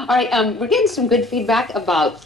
All right, we're getting some good feedback about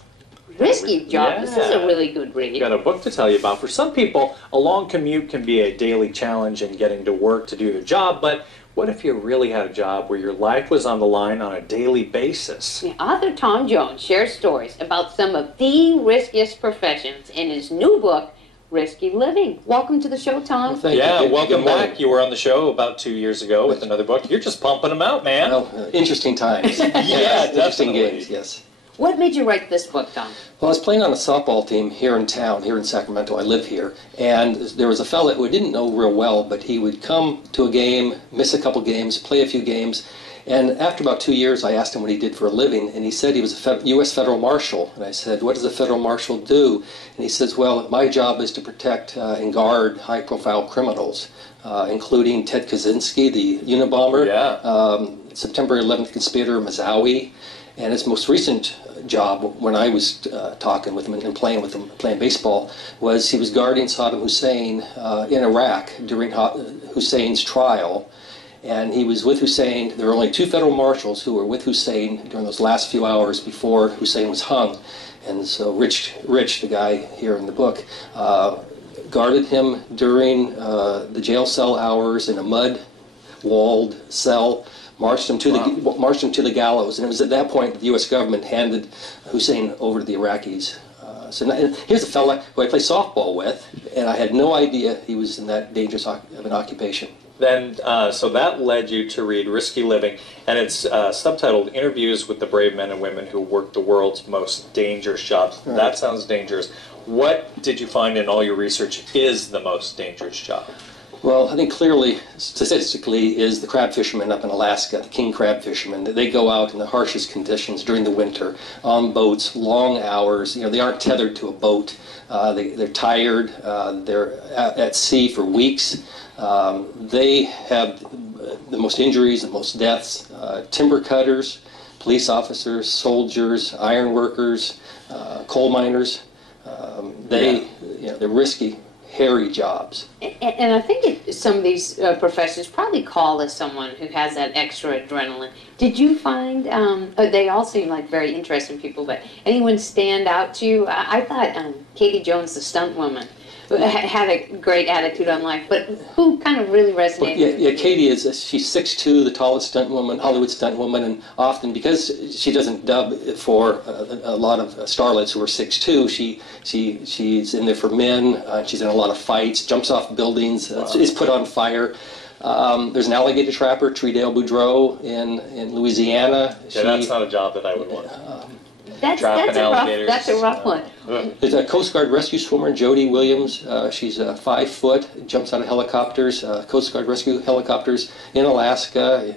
Risky Job. This is a really good read. Got a book to tell you about. For some people, a long commute can be a daily challenge in getting to work to do their job, but what if you really had a job where your life was on the line on a daily basis? Yeah, author Tom Jones shares stories about some of the riskiest professions in his new book, Risky Living. Welcome to the show, Tom. Well, thank you. Welcome back. You were on the show about 2 years ago with another book. You're just pumping them out, man. Well, interesting times. Yeah, interesting definitely. games, yes. What made you write this book, Tom? Well, I was playing on a softball team here in town, here in Sacramento. I live here. And there was a fella who I didn't know real well, but he would come to a game, miss a couple games, play a few games. And after about 2 years, I asked him what he did for a living, and he said he was a U.S. Federal Marshal. And I said, what does a Federal Marshal do? And he says, well, my job is to protect and guard high-profile criminals, including Ted Kaczynski, the Unabomber, September 11th conspirator Moussaoui, and his most recent job, when I was talking with him and playing with him, playing baseball, was he was guarding Saddam Hussein in Iraq during Hussein's trial. And he was with Hussein. There were only 2 federal marshals who were with Hussein during those last few hours before Hussein was hung. And so Rich, the guy here in the book, guarded him during the jail cell hours in a mud-walled cell, marched him to the gallows. And it was at that point that the U.S. government handed Hussein over to the Iraqis. So here's a fella who I play softball with, and I had no idea he was in that dangerous of an occupation. Then, so that led you to read Risky Living, and it's subtitled Interviews with the Brave Men and Women Who Work the World's Most Dangerous Jobs. Right. That sounds dangerous. What did you find in all your research is the most dangerous job? Well, I think clearly, statistically, is the crab fishermen up in Alaska, the king crab fishermen. They go out in the harshest conditions during the winter on boats, long hours. You know, they aren't tethered to a boat. They're tired. They're at sea for weeks. They have the most injuries, the most deaths. Timber cutters, police officers, soldiers, iron workers, coal miners. They're risky, hairy jobs. And I think some of these professions probably call as someone who has that extra adrenaline. Did you find, they all seem like very interesting people, but anyone stand out to you? I thought Katie Jones, the stunt woman, had a great attitude on life, but who kind of really resonated with you? Yeah, Katie she's 6'2", the tallest stunt woman, Hollywood stunt woman, and often, because she doesn't dub for a lot of starlets who are 6'2", she's in there for men, she's in a lot of fights, jumps off buildings, is put on fire. There's an alligator trapper, Tredale Boudreau, in Louisiana. Yeah, that's not a job that I would want. That's a rough one. There's a Coast Guard rescue swimmer, Jody Williams. She's 5 foot, jumps out of helicopters, Coast Guard rescue helicopters in Alaska,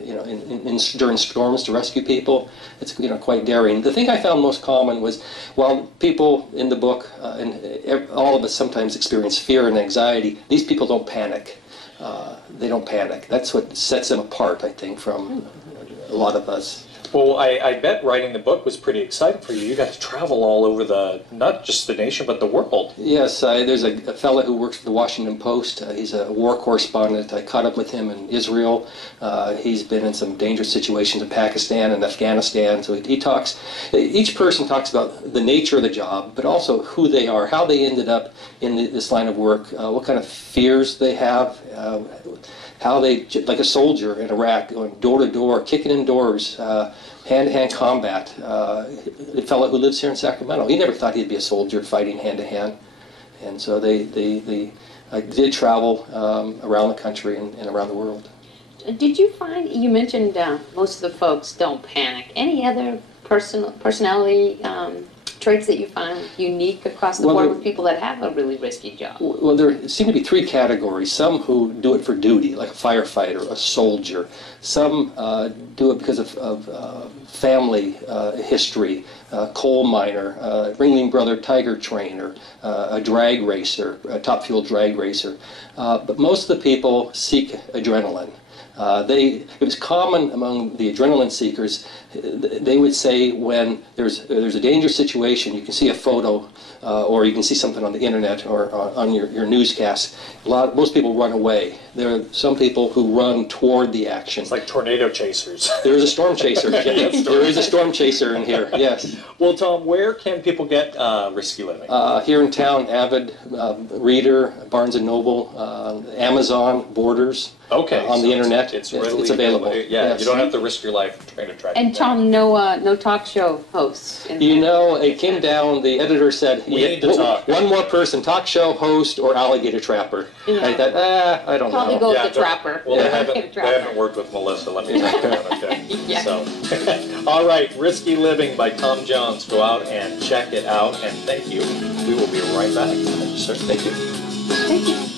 during storms to rescue people. It's quite daring. The thing I found most common was, while people in the book and all of us sometimes experience fear and anxiety, these people don't panic. They don't panic. That's what sets them apart, I think, from a lot of us. Well, I bet writing the book was pretty exciting for you. You got to travel all over not just the nation, but the world. Yes, there's a fellow who works for the Washington Post. He's a war correspondent. I caught up with him in Israel. He's been in some dangerous situations in Pakistan and Afghanistan. So he talks, each person talks about the nature of the job, but also who they are, how they ended up in this line of work, what kind of fears they have, how they, like a soldier in Iraq, going door to door, kicking in doors, hand-to-hand combat. A fellow who lives here in Sacramento, he never thought he'd be a soldier fighting hand-to-hand. And so I did travel around the country and around the world. Did you find, you mentioned most of the folks don't panic. Any other personality traits that you find unique across the board with people that have a really risky job? Well, there seem to be 3 categories. Some who do it for duty, like a firefighter, a soldier. Some do it because of family history, coal miner, Ringling Brother Tiger trainer, a drag racer, a top fuel drag racer. But most of the people seek adrenaline. It was common among the adrenaline seekers. They would say when there's a dangerous situation, you can see a photo or you can see something on the internet or on your newscast. Most people run away. There are some people who run toward the action. It's like tornado chasers. There is a storm chaser. Yes. There is a storm chaser in here. Yes. Well, Tom, where can people get Risky Living? Here in town, Avid, Reader, Barnes and Noble, Amazon, Borders. Okay, On so the internet, it's it's readily available. Yeah, Yes. you don't have to risk your life trying to track it And down. Tom, no talk show hosts. You know, it came down, the editor said, We need to talk. one more person, talk show host or alligator trapper. Yeah. I thought, I don't Probably know. go Yeah, with the trapper. Well, they Trapper. haven't worked with Melissa. Let me tell you. Okay. Yeah. So, all right, Risky Living by Tom Jones. Go out and check it out. And thank you. We will be right back. Sir, thank you. Thank you.